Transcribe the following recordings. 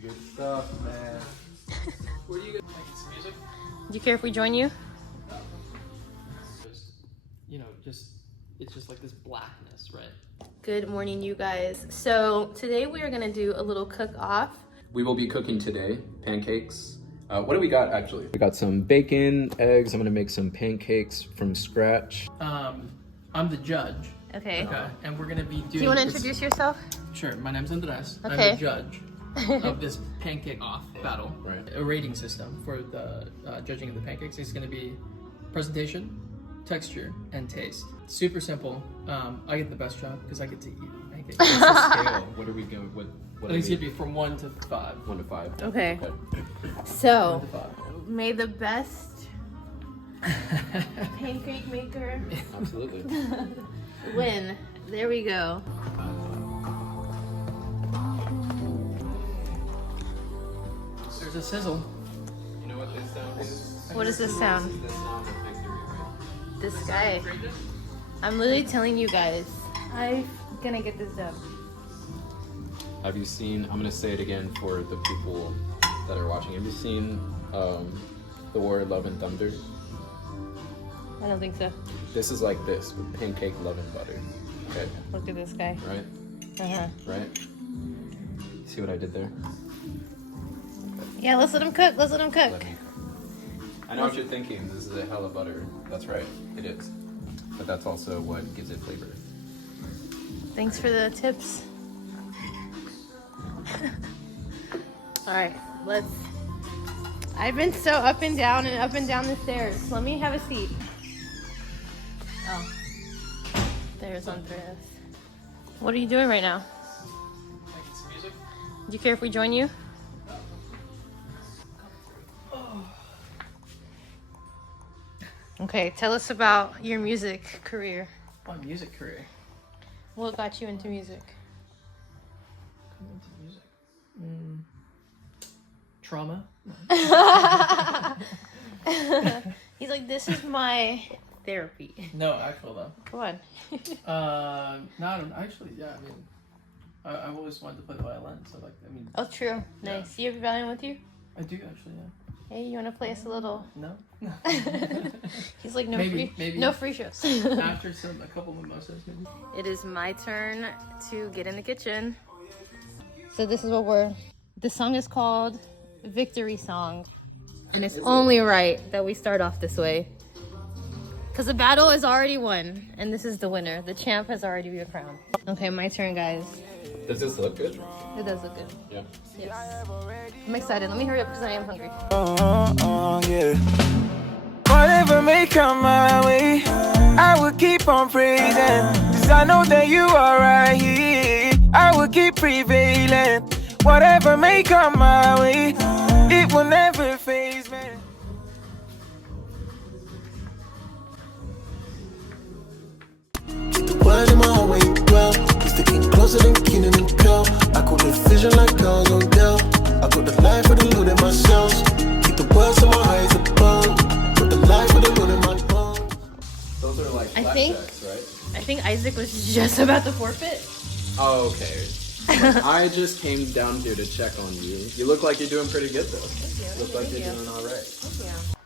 Good stuff, man. Where do you get some music? Do you care if we join you? It's just like this blackness, right? Good morning, you guys. So today we are gonna do a little cook-off. We will be cooking today pancakes. What do we got actually? We got some bacon, eggs. I'm gonna make some pancakes from scratch. I'm the judge. Okay. And we're gonna be doing. Do you want to introduce yourself? Sure. My name's Andres. Okay. I'm the judge of this pancake off battle. Right. A rating system for the judging of the pancakes. It's gonna be presentation, texture, and taste. Super simple. I get the best job because I get to eat pancakes. What's the scale? What are we going? What I think it's gonna be from 1 to 5. 1 to 5. Okay. So, 1 to 5. may the best pancake maker Absolutely. win. There we go. There's a sizzle. You know what this sound is? What is this sound? The sound of victory, right? This guy. I'm literally telling you guys, I'm gonna get this done. Have you seen? I'm gonna say it again for the people that are watching. Have you seen Thor: Love and Thunder? I don't think so. This is like this with pancake, love and butter. Okay. Look at this guy. Right. Right. See what I did there? Yeah, let's let him cook. Let's let him cook. Let me cook. I know what you're thinking. This is a hell of butter. That's right. It is. But that's also what gives it flavor. Thanks for the tips. All right, let's. I've been so up and down the stairs. Let me have a seat. Oh, there's Andres. What are you doing right now? Making some music. Do you care if we join you? Okay, tell us about your music career. My music career. What got you into music? Coming into music. Trauma. He's like, this is my therapy. No, actual though. Come on. No, I don't actually. Yeah, I mean, I've always wanted to play the violin, so like, I mean. Oh, true. Nice. Do you have your violin with you? I do actually. Yeah. Hey, you want to play us a little? No. He's like, no Maybe. no free shows. After a couple mimosas, maybe. It is my turn to get in the kitchen. So this is what the song is called Victory Song. And it's only right that we start off this way. Because the battle is already won. And this is the winner. The champ has already been crowned. Okay, my turn, guys. Does this look good? It does look good. Yeah. Yes. I'm excited. Let me hurry up because I am hungry. Yeah. Whatever may come my way, I will keep on praising. Cause I know that you are right here. I will keep prevailing. Whatever may come my way, it will never faze me. Keep the word in my way, well. It's sticking closer than Keenan and Kel. I call the vision like Carl's Odell. I got the life with the loot in my cells. Keep the words in my eyes above. Put the life with the loot in my bones. Those are like I think- blackjacks, right? I think Isaac was just about to forfeit. Oh, okay. I just came down here to check on you. You look like you're doing pretty good, though. Thank you. Look like Thank you're you. doing all right. Thank you.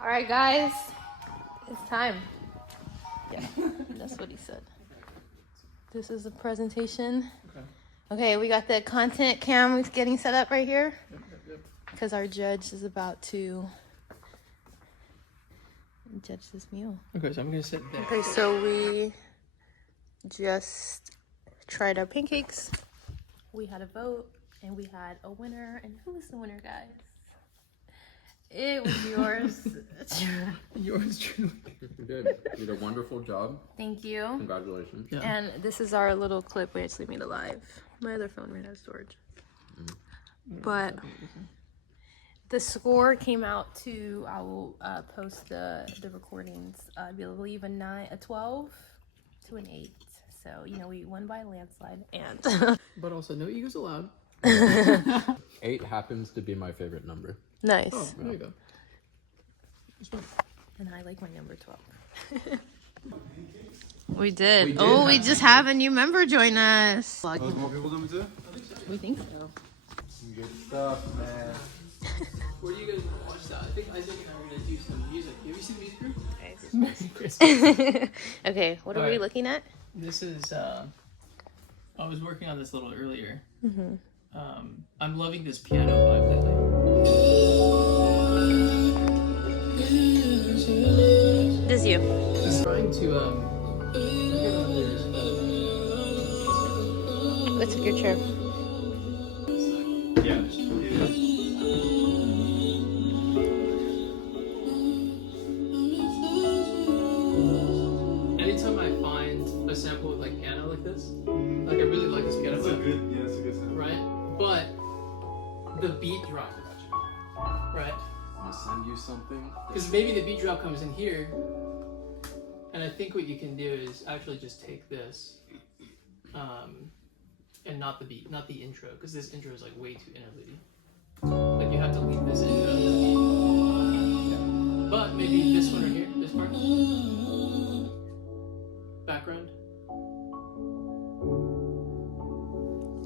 All right, guys. It's time. Yeah, that's what he said. This is the presentation. Okay, we got the content cam getting set up right here. Because our judge is about to judge this meal. Okay, so I'm gonna sit there. Okay, so we just tried our pancakes. We had a vote and we had a winner. And who was the winner, guys? It was yours. Yours truly. You did. You did a wonderful job. Thank you. Congratulations. Yeah. And this is our little clip. We actually made it live. My other phone ran out of storage. But the score came out to, I will post the recordings. I believe a 12 to an 8. So, you know, we won by a landslide. And But also, no egos allowed. 8 happens to be my favorite number. nice. Oh, there you go. And I like my number 12. We did. We did Oh, we have- just have a new member join us. There's more people coming too? We think so. good stuff, man. Where do you guys want to watch that? I think Isaac and I are gonna do some music. Have you seen the music group? Okay, what are we Alright. looking at? This is. I was working on this a little earlier. I'm loving this piano vibe lately. This is you. I'm trying to Let's take your chair. Yeah. Anytime I find a sample with like piano like this, like I really like this piano vibe, It's a good sound. right? But the beat drop, right? I'm gonna send you something. Because maybe the beat drop comes in here, and I think what you can do is actually just take this, and not the beat, not the intro, because this intro is like way too interlude. Like you have to leave this intro. But maybe this one right here, this part, background.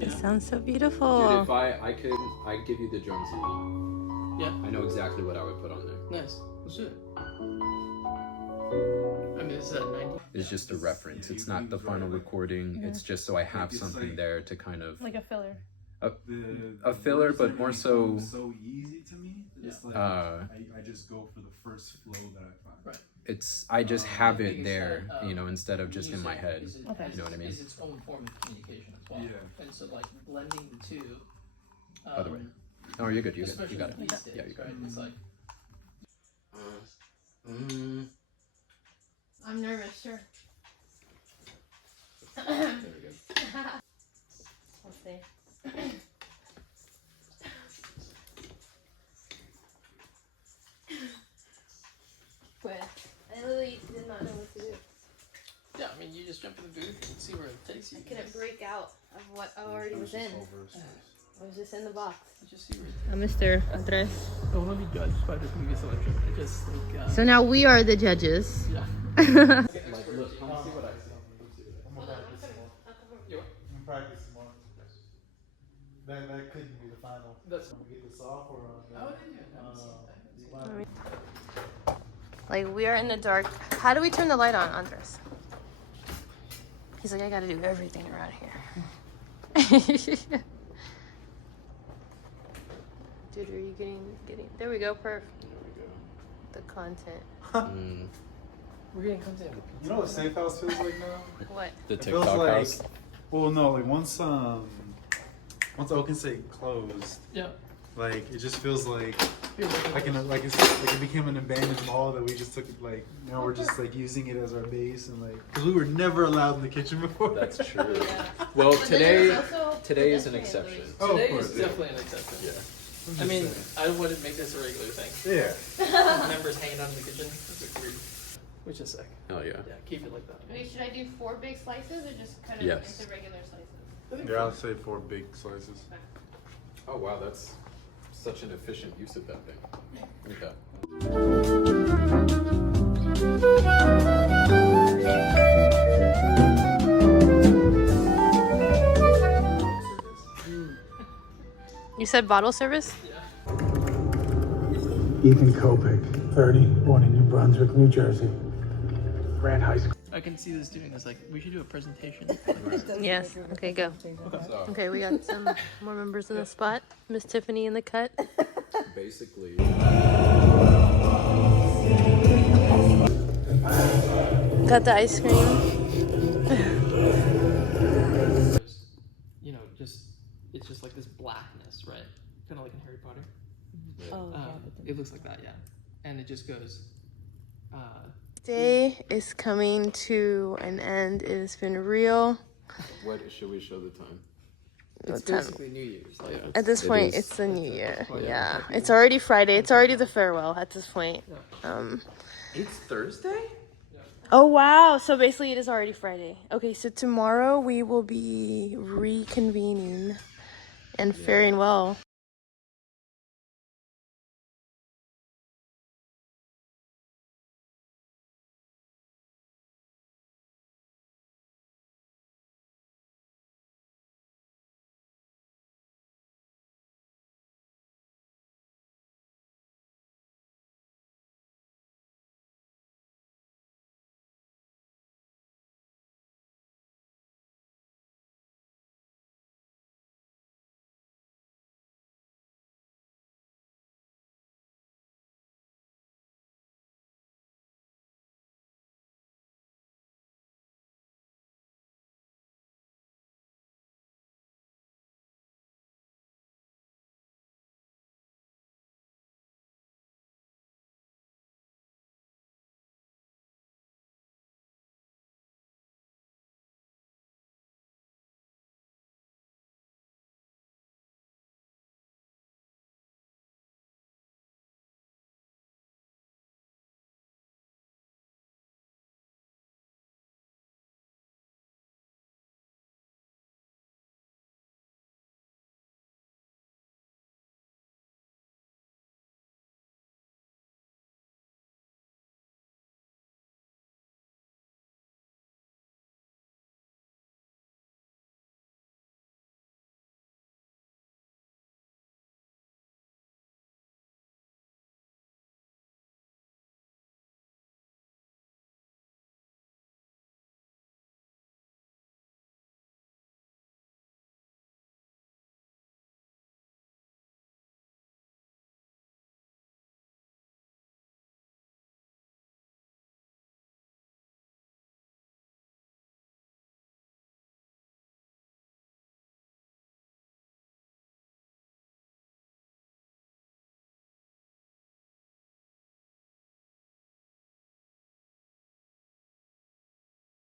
It Yeah. sounds so beautiful. Dude, if I'd give you the drums you need. Yeah. I know exactly what I would put on there. Nice. Let's do it. I mean, this is at 90. It's just a reference. It's not the final recording. It's just so I have something there to kind of Like a filler. a filler, but more so. So easy to me. It's like Uh, I just go for the first flow that I find. Right. I just have it there, you know, instead of just in my head. Okay. You know what I mean? Is its own form of communication as well. Yeah. And so, like, blending the two. Other way. Oh, you're good. You got it. Especially You got it. these days, Yeah, you got it. right? It's like, I'm nervous, sure. There we go. Let's see. But I literally did not know what to do. yeah, I mean, you just jump in the booth and see where it takes you. I couldn't break out of what I already was in. I was just in the box. You just see where it Mr. Andres. I want to be judged by the previous election. I just think. So now we are the judges. Yeah. Like, look, come see what I see. I'm gonna practice some more. I'm gonna practice some more. That couldn't be the final. That's. I'm gonna get this off or Like, we are in the dark. How do we turn the light on, Andres? He's like, I gotta do everything around here. Dude, are you getting... There we go, perf. The content. We're getting content. You know what safe house feels like now? What? The It feels TikTok like, house. well, no, like once Open State closed, Yeah. like it just feels like Feels like it became an abandoned mall that we just took like now we're just like using it as our base and like because we were never allowed in the kitchen before. That's true. Well, today is an exception. Oh, of Today course, is yeah. definitely an exception. Yeah. I mean, I wouldn't make this a regular thing. Yeah. Members hanging out in the kitchen. That's like weird. Which is sick. Hell yeah. Yeah, keep it like that. Wait, should I do 4 big slices or just kind of Yes. into regular slices? Yeah, I'll say 4 big slices. Oh wow, that's such an efficient use of that thing. Okay. You said bottle service? Ethan Kopic, 30, born in New Brunswick, New Jersey. Ran high school. I can see this doing this. Like, we should do a presentation. Yes. Okay, go. So Okay, we got some more members in the spot. Miss Tiffany in the cut. basically, Got the ice cream. You know, it's just like this blackness, right? Kind of like in Harry Potter. It looks like that, yeah. And it just goes. Day is coming to an end. It has been real. what should we show the time? It's basically New Year's. Like, At this It point, is. it's the new year. Oh, yeah. Yeah, it's already Friday. It's already the farewell at this point. It's Thursday? Oh wow! So basically, it is already Friday. Okay, so tomorrow we will be reconvening and faring well.